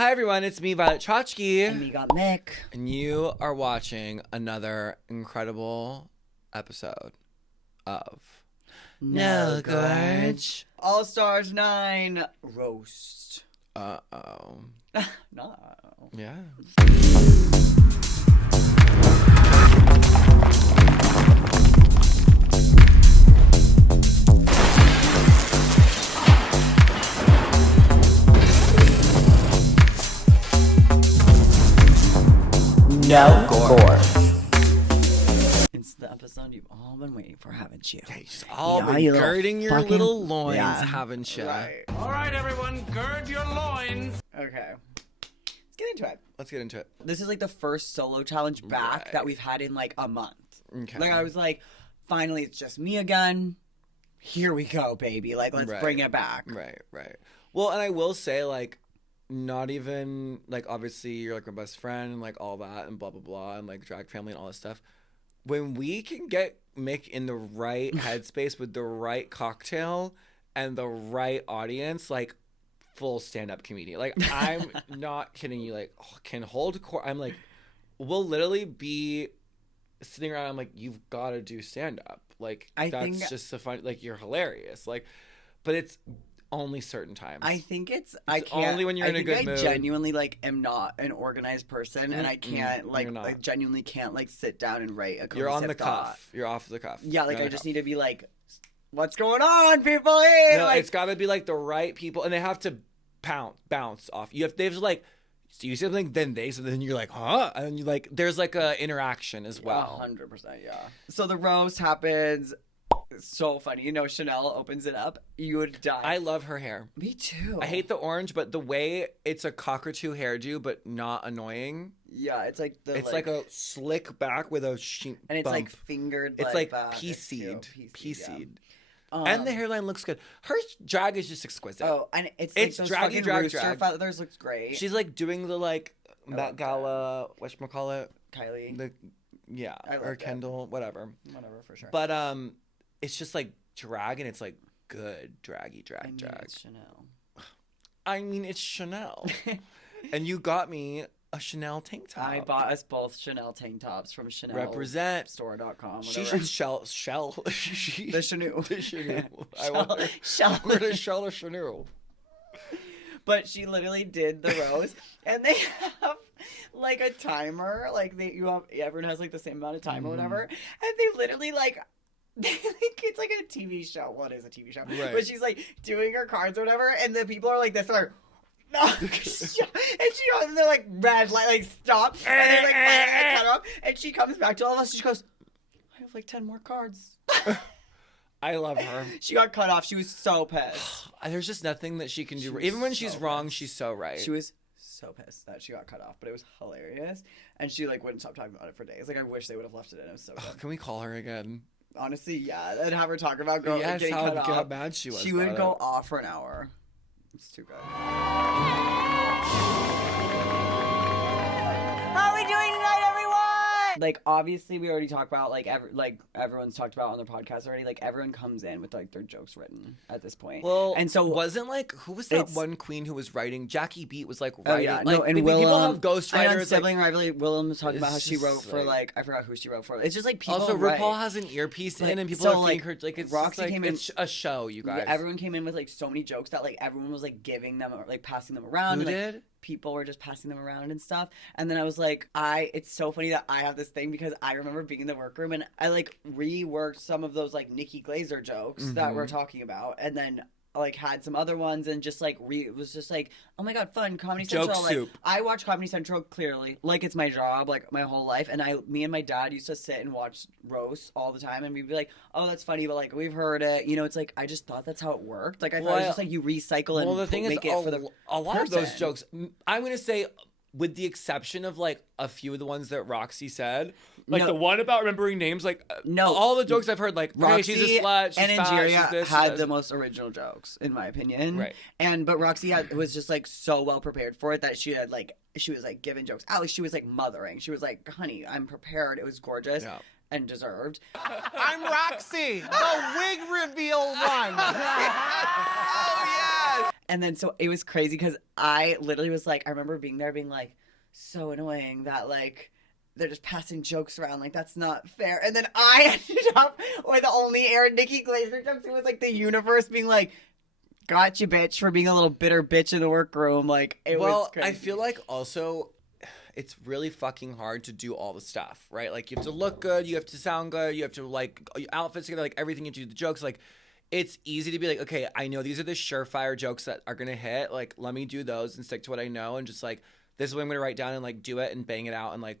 Hi everyone, it's me, Violet Chachki. And me, Gottmik. And you are watching another incredible episode of No Gorge. All Stars 9 Roast. Uh-oh. No. Yeah. No Gorge. It's the episode you've all been waiting for, haven't you? Yeah, you've all been girding your little loins, haven't you? Right. All right, everyone, gird your loins. Okay. Let's get into it. Let's get into it. This is like the first solo challenge back that we've had in like a month. Okay. Like I was like, finally it's just me again. Here we go, baby. Like let's bring it back. Right. Well, and I will say, like, not even, like, obviously you're, like, my best friend and, like, all that and blah, blah, blah, and, like, drag family and all that stuff. When we can get Mick in the right headspace with the right cocktail and the right audience, like, full stand-up comedian. Like, I'm not kidding you. Like, can hold court. I'm, like, we'll literally be sitting around. I'm, like, you've got to do stand-up. Like, that's just so fun. Like, you're hilarious. Like, but it's only certain times. I think it's only when you're in a good mood. I genuinely like am not an organized person, and I can't I genuinely can't like sit down and write a cohesive You're on the thought. cuff. You're off the cuff. Yeah, like I just need to be like, what's going on, people? Hey, no, like, it's got to be like the right people, and they have to bounce off. They have to like. So you say something, then they say, then you're like, huh? And you like, there's like a interaction as well. 100%, yeah. So the roast happens. It's so funny. You know, Chanel opens it up. You would die. I love her hair. Me too. I hate the orange, but the way it's a cockatoo hairdo, but not annoying. Yeah, it's like it's like a slick back with a and it's like fingered. It's like pea seed. And the hairline looks good. Her drag is just exquisite. Oh, and it's like draggy drag. Feathers looks great. She's like doing the like Met Gala, whatchamacallit? Kylie. Or Kendall, whatever. Whatever, for sure. But it's just like drag, and it's like good draggy drag. It's Chanel. I mean, it's Chanel. And you got me a Chanel tank top. I bought us both Chanel tank tops from Chanel. Represent. Store.com. She should shell. The Chanel. The Chanel. We're going to shell a Chanel. But she literally did the roast, and they have like a timer. Like everyone has like the same amount of time or whatever, and they literally like. It's like a TV show. What is a TV show? Right. But she's like doing her cards or whatever, and the people are like this, like, no, and they're like red light, like stop, and they're like cut off, and she comes back to all of us, and she goes, I have like 10 more cards. I love her. She got cut off. She was so pissed. There's just nothing that she can do. Even when she's wrong, she's so right. She was so pissed that she got cut off, but it was hilarious, and she like wouldn't stop talking about it for days. Like I wish they would have left it in. It was so good. Can we call her again? Honestly, yeah, and have her talk about getting cut off. How mad she was. She would go off for an hour. It's too good. How are we doing tonight, everyone? Like, obviously, we already talked about, like everyone's talked about on their podcast already. Like, everyone comes in with, like, their jokes written at this point. Well, and so wasn't, like, who was that one queen who was writing? Jackie Beat was, like, writing. Oh, yeah. Like, no, and people have ghostwriters. And on Sibling Rivalry, Willem was talking about how she wrote for, like, I forgot who she wrote for. It's just, like, people also, write. RuPaul has an earpiece in, and people are like, her, like, it's Roxy like, came in, it's a show, you guys. Yeah, everyone came in with, like, so many jokes that, like, everyone was, like, giving them, or, like, passing them around. Who and, did? People were just passing them around and stuff. And then I was like, it's so funny that I have this thing because I remember being in the workroom and I like reworked some of those like Nikki Glaser jokes that we're talking about, and then like had some other ones, and just like it was just like, oh my god, fun Comedy Central. Joke soup. Like, I watch Comedy Central clearly like it's my job, like my whole life, and me and my dad used to sit and watch roasts all the time, and we'd be like, oh, that's funny, but like we've heard it, you know. It's like I just thought that's how it worked. Like I thought it was just like you recycle and the thing make is, it for the a lot person. of those jokes, I'm gonna say, with the exception of like a few of the ones that Roxy said, like the one about remembering names, like all the jokes I've heard, like Roxy, she's a slut, she's and fat, Angeria she's this, had the most original jokes in my opinion. Right. But Roxy was just like so well prepared for it that she was like giving jokes out. Like she was like mothering. She was like, honey, I'm prepared. It was gorgeous. Yeah. And deserved. I'm Roxy, the wig reveal one. Oh, yes. And then so it was crazy because I literally was like, I remember being there being like, so annoying that like they're just passing jokes around, like that's not fair. And then I ended up with the only aired Nikki Glazer jokes. It was like the universe being like, got you, bitch, for being a little bitter bitch in the workroom. Like it was crazy. I feel like also it's really fucking hard to do all the stuff, right? Like you have to look good, you have to sound good, you have to like your outfits together, like everything you do, the jokes, like it's easy to be like, okay, I know these are the surefire jokes that are gonna hit, like let me do those and stick to what I know and just like this is what I'm gonna write down and like do it and bang it out and like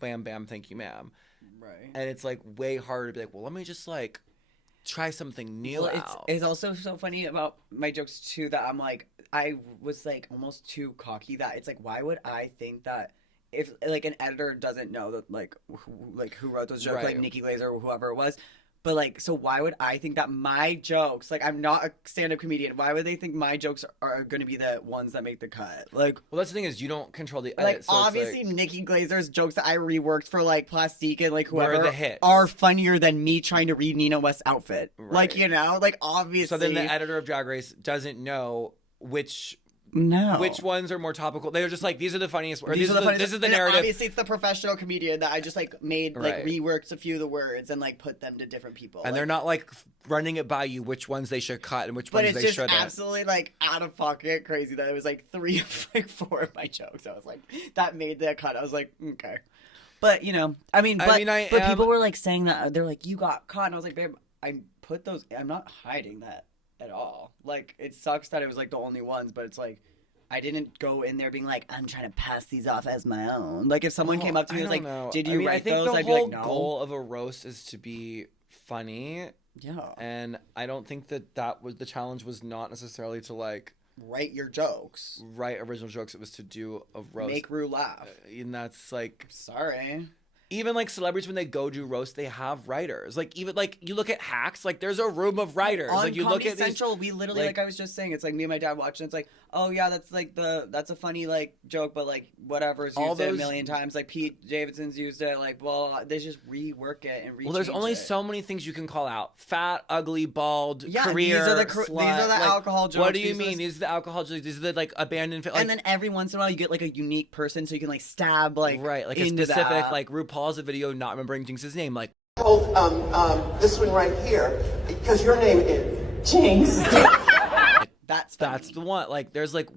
bam bam thank you ma'am. Right. And it's like way harder to be like, well, let me just like try something new out. It's also so funny about my jokes too that I'm like, I was like almost too cocky that it's like, why would I think that if like an editor doesn't know that like who wrote those jokes, Right. like Nikki Glazer or whoever it was, but like, so why would I think that my jokes, like I'm not a stand-up comedian, why would they think my jokes are going to be the ones that make the cut? Like, well, that's the thing is you don't control the edit. like so it's obviously like, Nikki Glazer's jokes that I reworked for like Plastique and like whoever the hits. are funnier than me trying to read Nina West's outfit. Right. Like, you know, like obviously. so then the editor of Drag Race doesn't know which ones are more topical. They're just like, these are the funniest, or These are the funniest. this is the And narrative. obviously, it's the professional comedian that I just like made like Right. reworked a few of the words and like put them to different people. And like, they're not like running it by you which ones they should cut and which But ones it's they just shouldn't. absolutely like out of pocket crazy that it was like 3 of like 4 of my jokes. I was like, that made that cut. I was like, okay. But you know, I mean, but people were like saying that they're like, you got caught, and I was like, babe, I put those. I'm not hiding that at all. Like, it sucks that it was like the only ones, but it's like. I didn't go in there being like, I'm trying to pass these off as my own. Like, if someone came up to me and was like, did you write those? I'd be like, no. The whole goal of a roast is to be funny. Yeah. And I don't think that was the challenge was not necessarily to like write your jokes. Write original jokes. It was to do a roast. Make Rue laugh. And that's like... Sorry. Even like celebrities when they go do roast, they have writers. Like even like you look at Hacks, like there's a room of writers. On like you Comedy look at Central, we literally like I was just saying, it's like me and my dad watching. It's like, oh yeah, that's like that's a funny like joke, but like whatever's used it a million times. Like Pete Davidson's used it. Like well, they just rework it and well, there's only so many things you can call out: fat, ugly, bald, career. These are the slut. alcohol jokes. What do you mean? These are the alcohol jokes. These are the like abandoned. Like, and then every once in a while, you get like a unique person, so you can like stab like right, like a specific like RuPaul's a video not remembering Jinx's name, like this one right here, because your name is Jinx. That's the one. Like there's like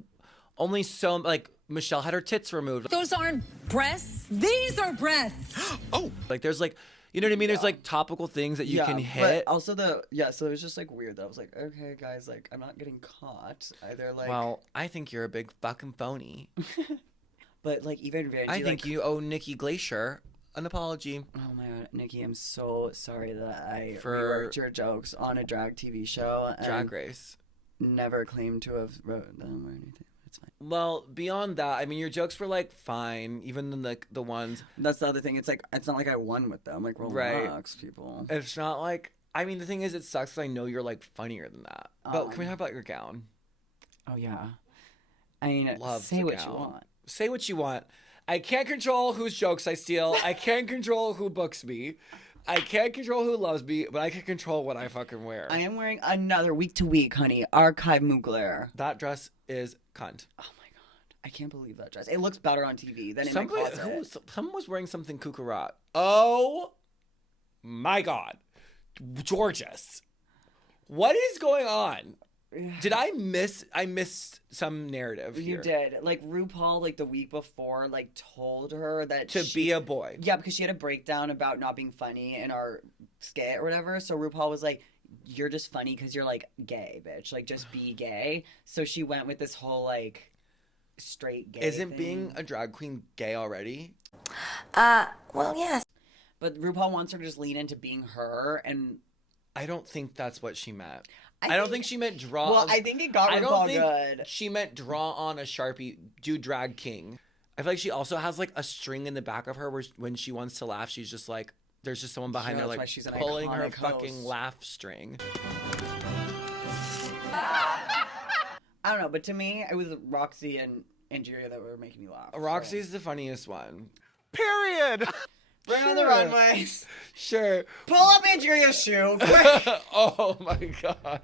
only so like Michelle had her tits removed. Those aren't breasts. These are breasts. Oh, like there's like you know what I mean? There's like topical things that you can hit. But also so it was just like weird that I was like, okay guys, like I'm not getting caught either. Like, well, I think you're a big fucking phony. But like even Vanjie, I think you owe Nikki Glazer an apology. Oh my god, Nikki, I'm so sorry that I reworked your jokes on a drag TV show. Drag Race. Never claimed to have wrote them or anything. It's fine. Well, beyond that, I mean, your jokes were like fine, even like the ones. That's the other thing. It's like it's not like I won with them. Like relax, people. It's not like. I mean, the thing is, it sucks. I know you're like funnier than that. But can we talk about your gown? Oh yeah. I mean, say what you want. Say what you want. I can't control whose jokes I steal. I can't control who books me. I can't control who loves me, but I can control what I fucking wear. I am wearing another week to week, honey. Archive Mugler. That dress is cunt. Oh my god. I can't believe that dress. It looks better on TV than in my closet. Someone was wearing something kukurat. Oh my god. Gorgeous. What is going on? Did I missed some narrative here. You did. Like RuPaul, like the week before, like told her that to be a boy. Yeah, because she had a breakdown about not being funny in our skit or whatever. So RuPaul was like, "You're just funny because you're like gay, bitch. Like just be gay." So she went with this whole like straight gay. Isn't thing. being a drag queen gay already? Well, yes. But RuPaul wants her to just lean into being her, and I don't think that's what she meant. I don't think she meant draw. Well, I think it got RuPaul good. She meant draw on a Sharpie, do drag king. I feel like she also has like a string in the back of her where when she wants to laugh, she's just like, there's just someone behind her like she's pulling her fucking laugh string. I don't know, but to me, it was Roxy and Julia that were making me laugh. Roxy's the funniest one. Period. Bring on the runways. Sure. Pull up Andrea's shoe. Quick. Oh my God.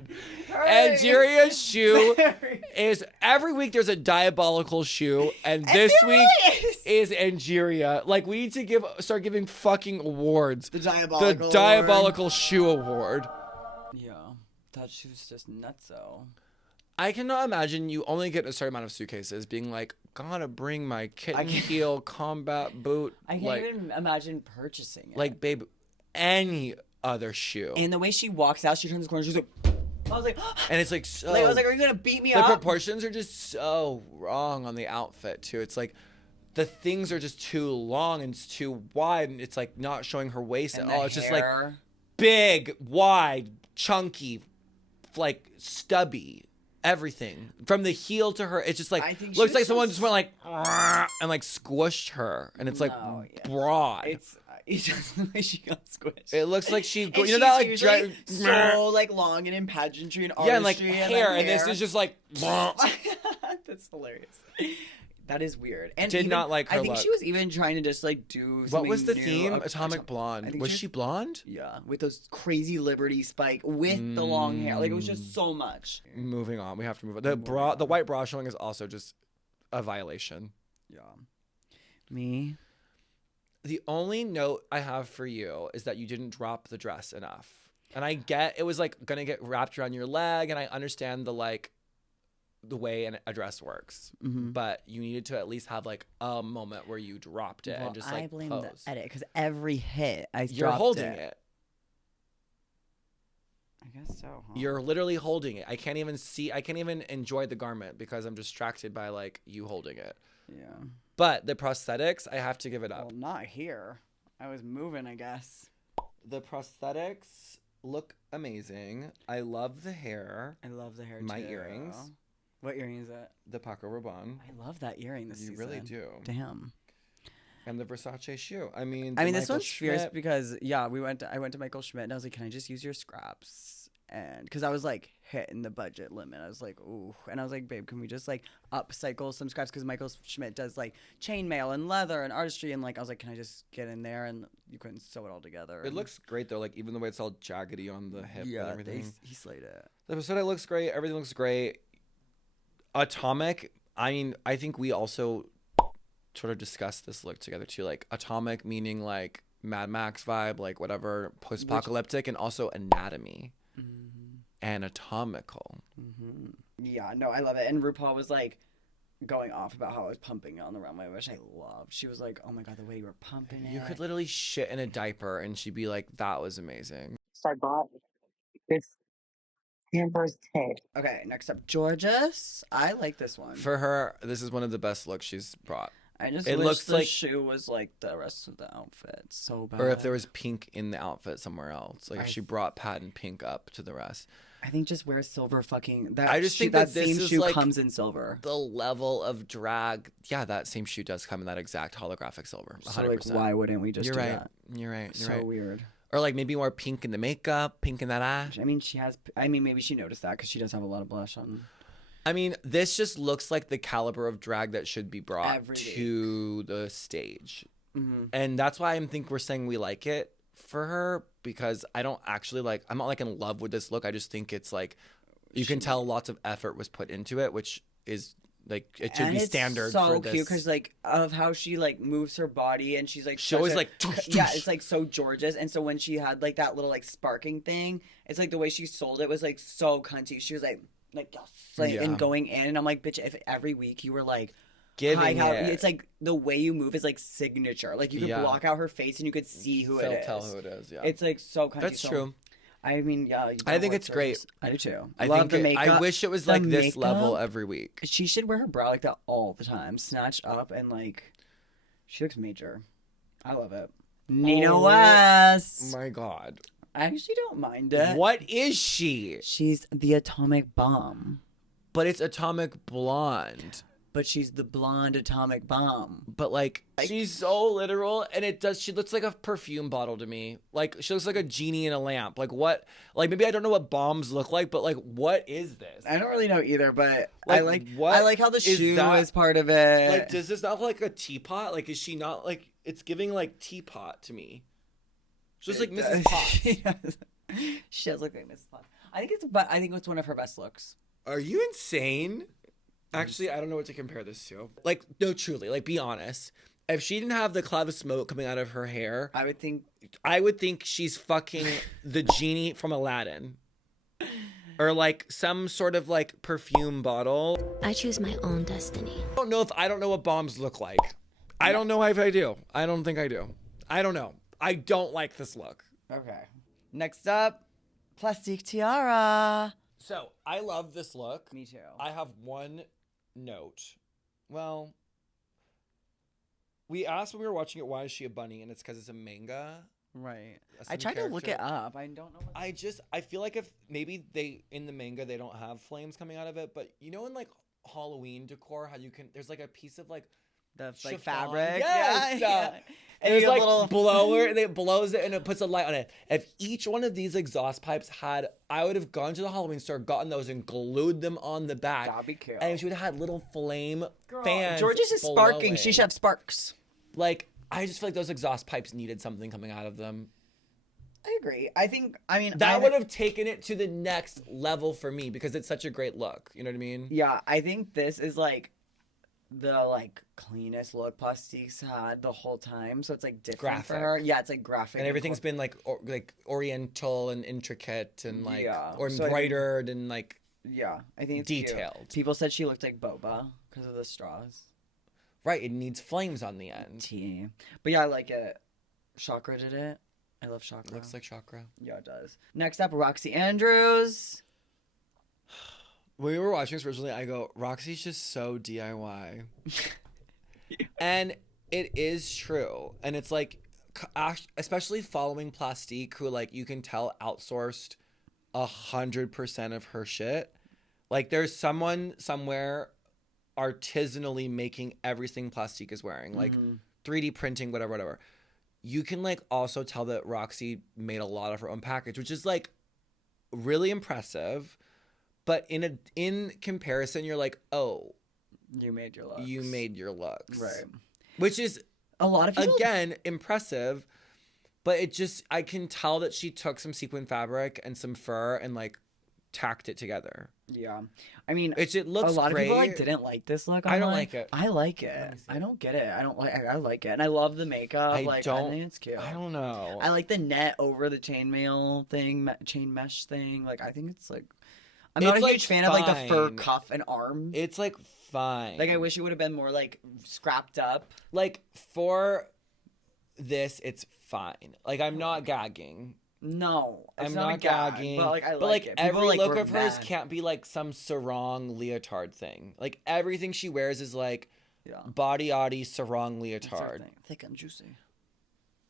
Hurry. Angeria's shoe Hurry. is every week there's a diabolical shoe, and And this there week really is. Angeria. Like, we need to start giving fucking awards. The diabolical. The diabolical shoe award. Yeah. That shoe's just nutso. I cannot imagine you only get a certain amount of suitcases being like, gotta bring my kitten heel combat boot. I can't even imagine purchasing it. Like, babe, any other shoe. And the way she walks out, she turns the corner, she's like, I was like, And it's like so. I was like, are you gonna beat me the up? proportions are just so wrong on the outfit too. It's like the things are just too long and it's too wide, and it's like not showing her waist And at all. the It's just like hair. big, wide, chunky, like stubby. Everything from the heel to her, it's just like I think she looks was like someone just- just went like and like squished her, and it's like No, yeah. broad. It's just the way she got squished. It looks like she, And you know that like she's usually so like long and in pageantry and artistry yeah, and like hair, and this is just like. That's hilarious. That is weird. And Did even, not like her I think look. she was even trying to just like do something What was the new. theme? Atomic Blonde. I think Was she blonde? Yeah, with those crazy Liberty spike with the long hair. Like it was just so much. Moving on, we have to move on. The white bra showing is also just a violation. Yeah. Me? The only note I have for you is that you didn't drop the dress enough. And I get it was like gonna get wrapped around your leg, and I understand the way a dress works, but you needed to at least have like a moment where you dropped it and just like I blame pose. the edit because every hit You're holding it. I guess so. Huh? You're literally holding it. I can't even enjoy the garment because I'm distracted by like you holding it. Yeah. But the prosthetics, I have to give it up. Well, not here. I was moving, I guess. The prosthetics look amazing. I love the hair. I love the hair My too. earrings. What earring is that? The Paco Rabanne. I love that earring this You season. really do. Damn. And the Versace shoe. I mean, this Michael one's fierce Schmidt. because I went to Michael Schmidt and I was like, can I just use your scraps? And because I was like hitting the budget limit, I was like, ooh, and I was like, babe, can we just like upcycle some scraps? Because Michael Schmidt does like chainmail and leather and artistry, and like I was like, can I just get in there? And you couldn't sew it all together. It And looks great though, like even the way it's all jaggedy on the hip and yeah, everything. he slayed it. The prosthetic looks great. Everything looks great. Atomic. I mean, I think we also sort of discussed this look together too. Like atomic meaning like Mad Max vibe, like whatever, post-apocalyptic, and also anatomy. Anatomical. Yeah, no, I love it. And RuPaul was like going off about how I was pumping it on the runway, which I loved. She was like, oh my God, the way you were pumping it. You could literally shit in a diaper and she'd be like, that was amazing. So I bought this Amber's tape. Okay, next up, Georges. I like this one. For her, this is one of the best looks she's brought. I just it wish looks the like- shoe was like the rest of the outfit. So bad. Or if there was pink in the outfit somewhere else. Like if she brought patent pink up to the rest. I think just wear silver fucking. That I just think that that this same is, shoe like, comes in silver. The level of drag. Yeah, that same shoe does come in that exact holographic silver. 100%. So like, why wouldn't we just You're do right. that? You're right. You're So right. weird. Or like maybe more pink in the makeup, pink in that eye. I mean, she has. I mean, maybe she noticed that because she does have a lot of blush on. I mean, this just looks like the caliber of drag that should be brought Every to the stage. Mm-hmm. And that's why I think we're saying we like it for her, because I don't actually like, I'm not like in love with this look. I just think it's like, you can tell lots of effort was put into it, which is like, it should And be it's standard so for this. cute because like of how she like moves her body and she's like She always, such like, yeah, it's like so Georges. And so when she had like that little like sparking thing, it's like the way she sold it was like so cunty. She was like yes, like, Yeah. and going in, and I'm like, bitch, if every week you were like Giving how, it. it's like the way you move is like signature. Like you could Yeah. block out her face and you could see who They'll it is. tell who it is, yeah. It's like so cunty. That's so- true. I mean, yeah. I think it's great. I do too. I Love think the makeup. I wish it was The like this level makeup. every week. She should wear her bra like that all the time, snatched up, and like she looks major. I love it. Nina Oh, West. My God. I actually don't mind it. What is she? She's the atomic bomb. But it's atomic blonde. but she's the blonde atomic bomb. But like she's so literal, and she looks like a perfume bottle to me. Like she looks like a genie in a lamp. Like what? Like maybe I don't know what bombs look like, but like what is this? I don't really know either, but Like, I like how the shoe is part of it. Like does this not look like a teapot? Like is she not like it's giving like teapot to me? She's like Mrs. Potts. She does look like Mrs. Potts. I think it's one of her best looks. Are you insane? Actually, I don't know what to compare this to. Like, no, truly, like, be honest. If she didn't have the cloud of smoke coming out of her hair, I would think she's fucking the genie from Aladdin. Or like some sort of like perfume bottle. I choose my own destiny. I don't know what bombs look like. I don't know if I do. I don't think I do. I don't know. I don't like this look. Okay. Next up, Plastique Tiara. So, I love this look. Me too. I have one note. Well, we asked when we were watching it, why is she a bunny? And it's because it's a manga. Right. A I tried to look character. it up. I don't know. I feel like if maybe in the manga, they don't have flames coming out of it. But you know, in like Halloween decor, how there's like a piece of like The chiffon? fabric. Yes. Yeah. And There's you like have a little blower, and it blows it, and it puts a light on it. If each one of these exhaust pipes I would have gone to the Halloween store, gotten those, and glued them on the back. That'd be cute. And she would have had little flame fans. George's is below sparking. it. She should have sparks. Like, I just feel like those exhaust pipes needed something coming out of them. I agree. That would have taken it to the next level for me because it's such a great look. You know what I mean? Yeah, I think this is like the like cleanest look Plastique's had the whole time, so it's like different for her. Yeah, it's like graphic, and everything's been like oriental and intricate and like or So embroidered and like I think it's detailed. Cute. People said she looked like Boba because of the straws. Right, it needs flames on the end. Tea. But yeah, I like it. Chakra did it. I love Chakra. Looks like Chakra. Yeah, it does. Next up, Roxy Andrews. When we were watching this originally, I go, Roxy's just so DIY. And it is true. And it's like, especially following Plastique, who like you can tell outsourced 100% of her shit. Like there's someone somewhere artisanally making everything Plastique is wearing. Like 3D printing, whatever. You can like also tell that Roxy made a lot of her own package, which is like really impressive. But in comparison, you're like, oh, you made your looks. Right. Which is a lot of people, again, impressive. But I can tell that she took some sequin fabric and some fur and like tacked it together. Yeah. I mean, it looks a lot great. of people like didn't like this look. I don't like it. I like it. I don't get it. I like it. And I love the makeup. I think it's cute. I don't know. I like the net over the chainmail thing, chain mesh thing. Like, I think it's like, I'm not a huge fan of like the fur cuff and arm. It's like fine. Like, I wish it would have been more like scrapped up. Like for this, it's fine. Like I'm not gagging. No, I'm not gagging. But like I like it. Every People, look of hers can't be like some sarong leotard thing. Like everything she wears is like body sarong leotard. Thick and juicy.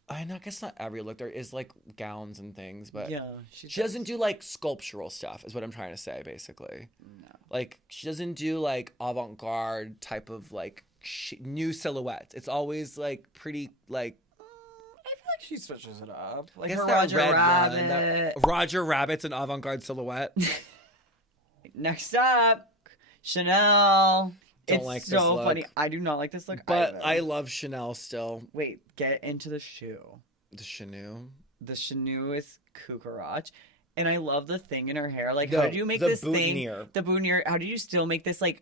I guess not every look. There is like gowns and things, but yeah, she doesn't do like sculptural stuff. Is what I'm trying to say, basically. No, like she doesn't do like avant-garde type of like new silhouettes. It's always like pretty like. I feel like she switches it up. Like her Roger Rabbit. Roger Rabbit's an avant-garde silhouette. Next up, Chanel. Don't like it's this so look. funny. I do not like this look But either. I love Chanel still. Wait, get into the shoe. The Chanel? The Chanel is cucaracha. And I love the thing in her hair. Like, how do you make this boutonniere. thing? The boutonniere. How do you still make this, like,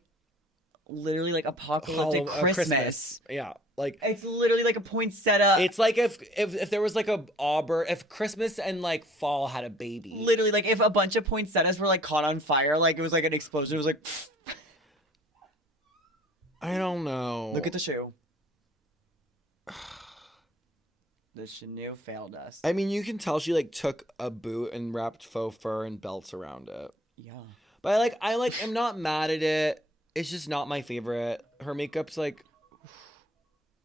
literally, like, apocalyptic Christmas? Yeah. Like, it's literally like a poinsettia. It's like if there was, like, a auburn... If Christmas and, like, fall had a baby. Literally, like, if a bunch of poinsettias were, like, caught on fire, like, it was, like, an explosion. It was, like... I don't know. Look at the shoe. The Chanel failed us. I mean, you can tell she like took a boot and wrapped faux fur and belts around it. Yeah. But I'm not mad at it. It's just not my favorite. Her makeup's like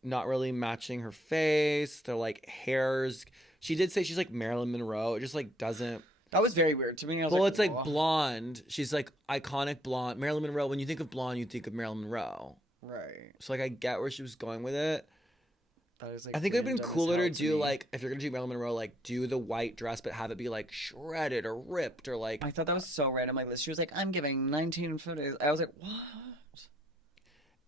not really matching her face. They're like hairs. She did say she's like Marilyn Monroe. It just like doesn't. That was very weird to me. Well, it's like blonde. She's like iconic blonde. Marilyn Monroe. When you think of blonde, you think of Marilyn Monroe. Right. So like I get where she was going with it. That is, like, I think it would have been random as cooler hell to do me. like if you're gonna do Marilyn Monroe, like do the white dress but have it be like shredded or ripped or like. I thought that was so random. Like she was like, "I'm giving 19 photos." I was like, "What?"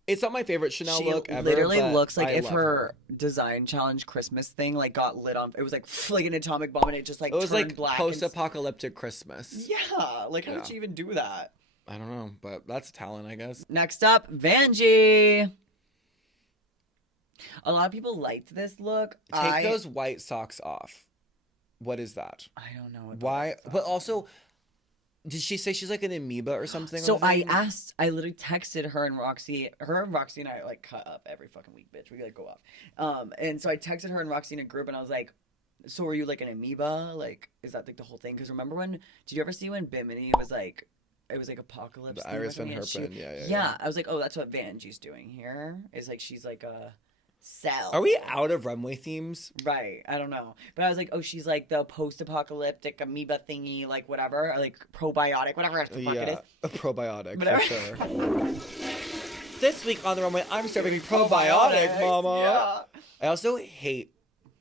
It's not my favorite Chanel She look ever. literally but looks like I if love her design challenge Christmas thing like got lit on. It was like an atomic bomb and it just like It was turned like black. post-apocalyptic Christmas. Yeah, like how did she even do that? I don't know, but that's talent, I guess. Next up, Vanjie. A lot of people liked this look. Take those white socks off. What is that? I don't know. What Why? But also, did she say she's like an amoeba or something? So on the I thing? asked, I literally texted her and Roxy and I like cut up every fucking week, bitch. We like go off. And so I texted her and Roxy in a group and I was like, so were you like an amoeba? Like, is that like the whole thing? Because remember did you ever see when Bimini was like, it was like apocalypse? The thing or Iris Van something, and Herpen, yeah. I was like, oh, that's what Vanjie's doing here. Is like, she's like a cell. Are we out of runway themes? Right. I don't know. But I was like, oh, she's like the post-apocalyptic amoeba thingy, like whatever, like probiotic, whatever the fuck it is. A probiotic Whatever. for sure. This week on the runway, I'm serving probiotic, mama. Yeah. I also hate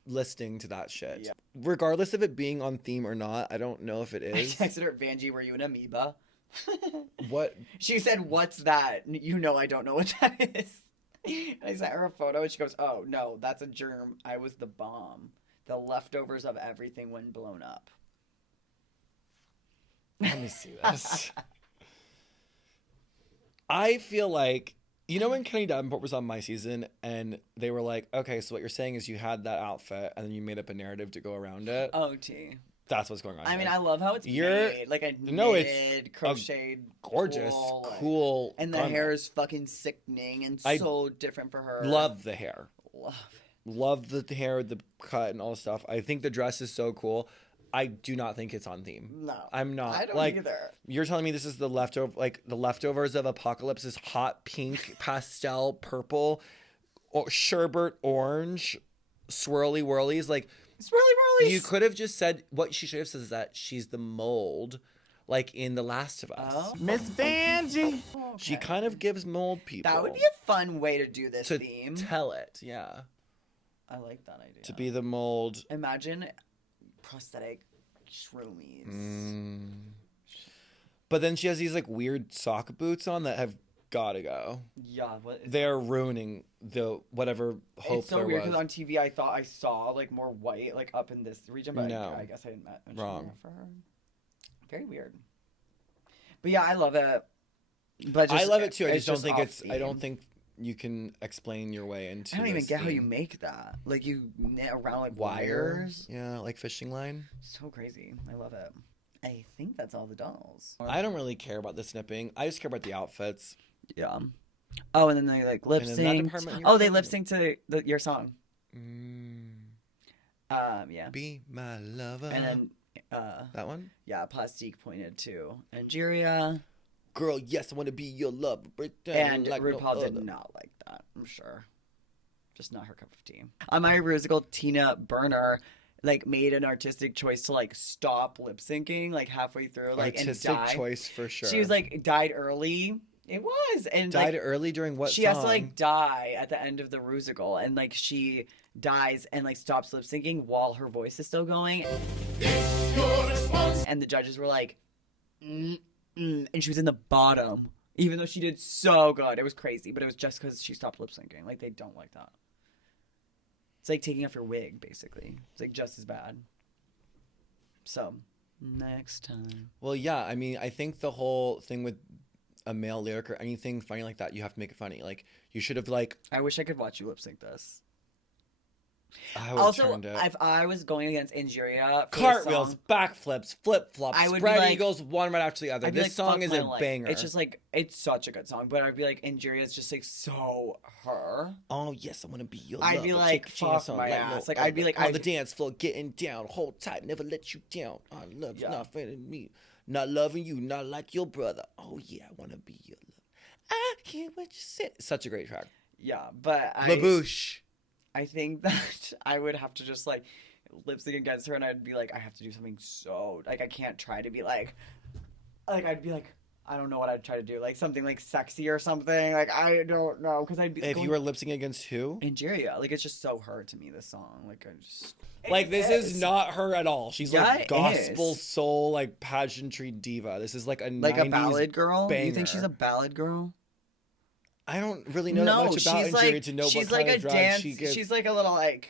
listening to that shit. Yeah. Regardless of it being on theme or not, I don't know if it I is. texted her, Vanjie, were you an amoeba? What? She said, what's that? You know I don't know what that is. And I sent her a photo and she goes, oh, no, that's a germ. I was the bomb. The leftovers of everything when blown up. Let me see this. I feel like, you know when Kennedy Davenport was on My Season and they were like, okay, so what you're saying is you had that outfit and then you made up a narrative to go around it. OT. That's what's going on. I mean, here. I love how it's made. Like a knitted, crocheted, gorgeous, like- cool. and the garment. hair is fucking sickening and I so different for her. Love the hair. Love it. Love the hair, the cut, and all the stuff. I think the dress is so cool. I do not think it's on theme. No, I'm not. I don't like, either. You're telling me this is the leftovers of Apocalypse is hot pink, pastel, purple, or sherbet orange, swirly whirlies. Like, Swirly whirlies. you could have just said, what she should have said is that she's the mold, like in The Last of Us. Oh. Miss Vanjie. She kind of gives mold people. That would be a fun way to do this to theme. tell it, yeah. I like that idea. To be the mold. Imagine prosthetic shroomies. But then she has these like weird sock boots on that have gotta go. Yeah, what is They're ruining the whatever hope it's so there weird was. because on TV I thought I saw like more white like up in this region, but No. I guess I didn't mention Wrong. that for her. Very weird. But yeah, I love it. But just, I love it too. I it's just don't think off it's. I don't theme. think you can explain your way into. I don't even this get how you theme. make that. Like you knit around like wire. wires. Yeah, like fishing line. So crazy. I love it. I think that's all the dolls. I don't really care about the snipping. I just care about the outfits. Yeah. Oh, and then they like lip And in that sync. department, you're Oh, they fine. lip sync to your song. Mm, Yeah. be my lover. And then that one. yeah, Plastique pointed to Angeria. Girl, yes, I want to be your lover. Break down And like no RuPaul did other. not like that, I'm sure. Just not her cup of tea. On my musical, Tina Burner like made an artistic choice to like stop lip syncing like halfway through, like Artistic and die. choice for sure. She was like died early. It was and died like, early during what she song? has to like die at the end of the musical, and like she dies and like stops lip syncing while her voice is still going. And the judges were like, and she was in the bottom, even though she did so good. It was crazy, but it was just because she stopped lip syncing. Like they don't like that. It's like taking off your wig, basically. It's like just as bad. So next time. Well, yeah. I mean, I think the whole thing with a male lyric or anything funny like that, you have to make it funny. Like you should have like. I wish I could watch you lip sync this. I would Also, turned it. if I was going against Angeria, for Cartwheels, this song, backflips, flip flops, I would be spread like- eagles, one right after the other. I'd be This like, song fuck is my a life. banger. It's just like it's such a good song, but I'd be like, Angeria's just like so her. Oh yes, I want to be your I'd lover. be like, Take a chance fuck on my like ass. no Like, I'd be other. like, on I- the dance floor, getting down, hold tight, never let you down. I love Yeah. not failing me, not loving you, not like your brother. Oh yeah, I want to be your lover. I hear what you said. Such a great track. Yeah, but Labouche. I think that I would have to just like lip sync against her, and I'd be like, I have to do something so like I can't try to be like I'd be like I don't know what I'd try to do. Like something like sexy or something. Like I don't know because I'd be. If you were lip syncing against who? Nigeria, like it's just so her to me. This song, like I just Like this is not her at all. She's like it gospel is. soul, like pageantry diva. This is like a 90s ballad girl. banger. You think she's a ballad girl? I don't really know that much about she's Nigeria like to know she's what like kind a of drag dance. she gives. She's like a little like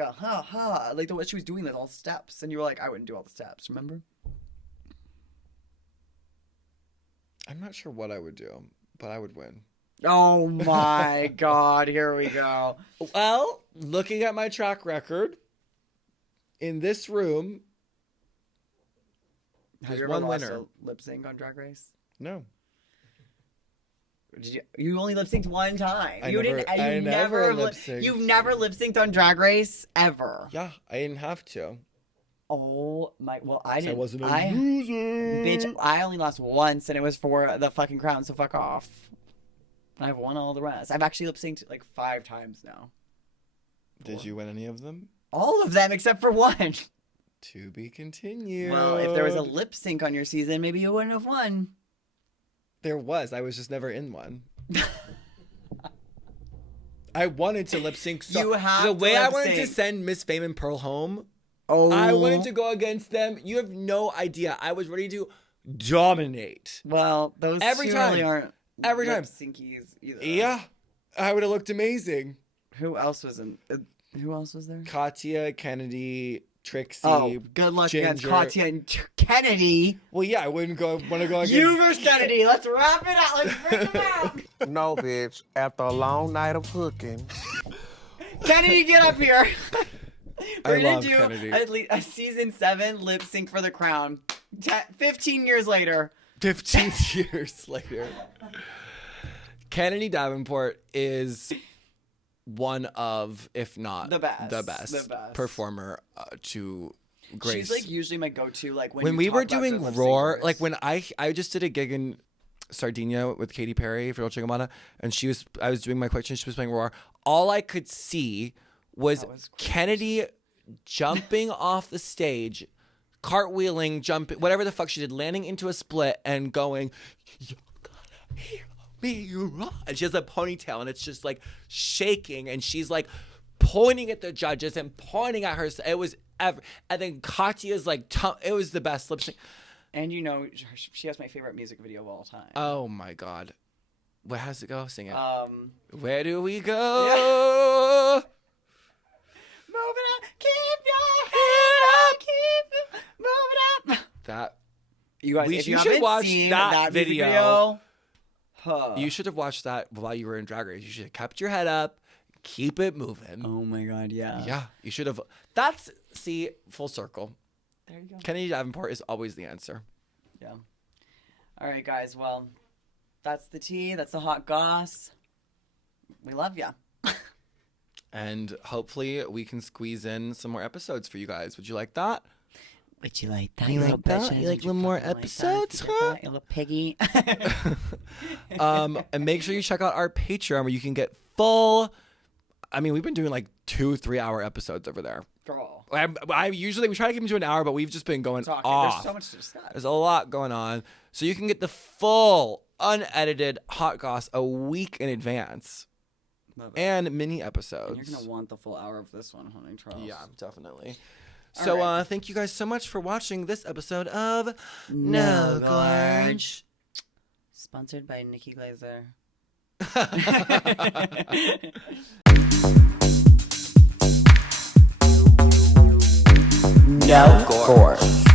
a ha like the what she was doing with all steps, and you were like, I wouldn't do all the steps. Remember? I'm not sure what I would do, but I would win. Oh my God! Here we go. Well, looking at my track record in this room, Have there's you ever one lost winner. a lip sync on Drag Race? No. Did you? You only lip synced one time. I You never- didn't. I You never never lip-synced. You've never lip synced on Drag Race ever. Yeah, I didn't have to. Oh my! Well, I 'Cause didn't. I wasn't a loser. Bitch, I only lost once, and it was for the fucking crown. So fuck off. I've won all the rest. I've actually lip synced like 5 times now. Did you win any of them? All of them except for one. To be continued. Well, if there was a lip sync on your season, maybe you wouldn't have won. There was. I was just never in one. I wanted to lip sync. You have the to way I lip wanted to sync. send Miss Fame and Pearl home. Oh, I wanted to go against them. You have no idea. I was ready to dominate. Well, those Every two time. really aren't Every time. lip synkies either. Yeah, I would have looked amazing. Who else was in? Who else was there? Katya, Kennedy, Trixie. Oh, good luck against Ginger. Katya and Kennedy. Well, yeah, I wouldn't want to go against. You versus Kennedy. Let's wrap it up. Let's bring them out. No, bitch. After a long night of hooking. Kennedy, get up here. We're I gonna love do Kennedy. at least a season 7 lip sync for the crown. 15 years later. 15 years later. Kennedy Davenport is one of, if not The best. the best performer to grace. She's like usually my go-to. Like when when you we talk were about good doing lip Roar, syncers. like when I just did a gig in Sardinia with Katy Perry for Dolce & Gabbana, and I was doing my question, she was playing Roar. All I could see was great. Kennedy jumping off the stage, cartwheeling, jumping, whatever the fuck she did, landing into a split and going, "You're gonna hear me roar." And she has a ponytail and it's just like shaking, and she's like pointing at the judges and pointing at her. It was and then Katya's like, it was the best lip sync. And you know, she has my favorite music video of all time. Oh my God. Where has it go? Sing it. Where do we go? Moving up, keep your head up, keep it moving up. That You guys, We- if you you should haven't watch seen that music video. huh. you should have watched that while you were in Drag Race. You should have kept your head up, keep it moving. Oh my God, yeah. Yeah, you should have. See, full circle. There you go. Kennedy Davenport is always the answer. Yeah. All right, guys. Well, that's the tea. That's the hot goss. We love ya. And hopefully we can squeeze in some more episodes for you guys. Would you like that? Would you like that? You like that? bitches? You like Would a little more fucking like that? episodes, You get huh? that, you little piggy. And make sure you check out our Patreon where you can get full. I mean, we've been doing like 2-3 hour episodes over there. Girl. I usually, we try to keep them to an hour, but we've just been going Talking. off. There's so much to discuss. There's a lot going on. So you can get the full, unedited hot goss a week in advance. Love it. And mini episodes. And you're going to want the full hour of this one, honey, Charles. Yeah, definitely. All So right. thank you guys so much for watching this episode of No No Gorge. Gorge. Sponsored by Nikki Glazer. No Gorge.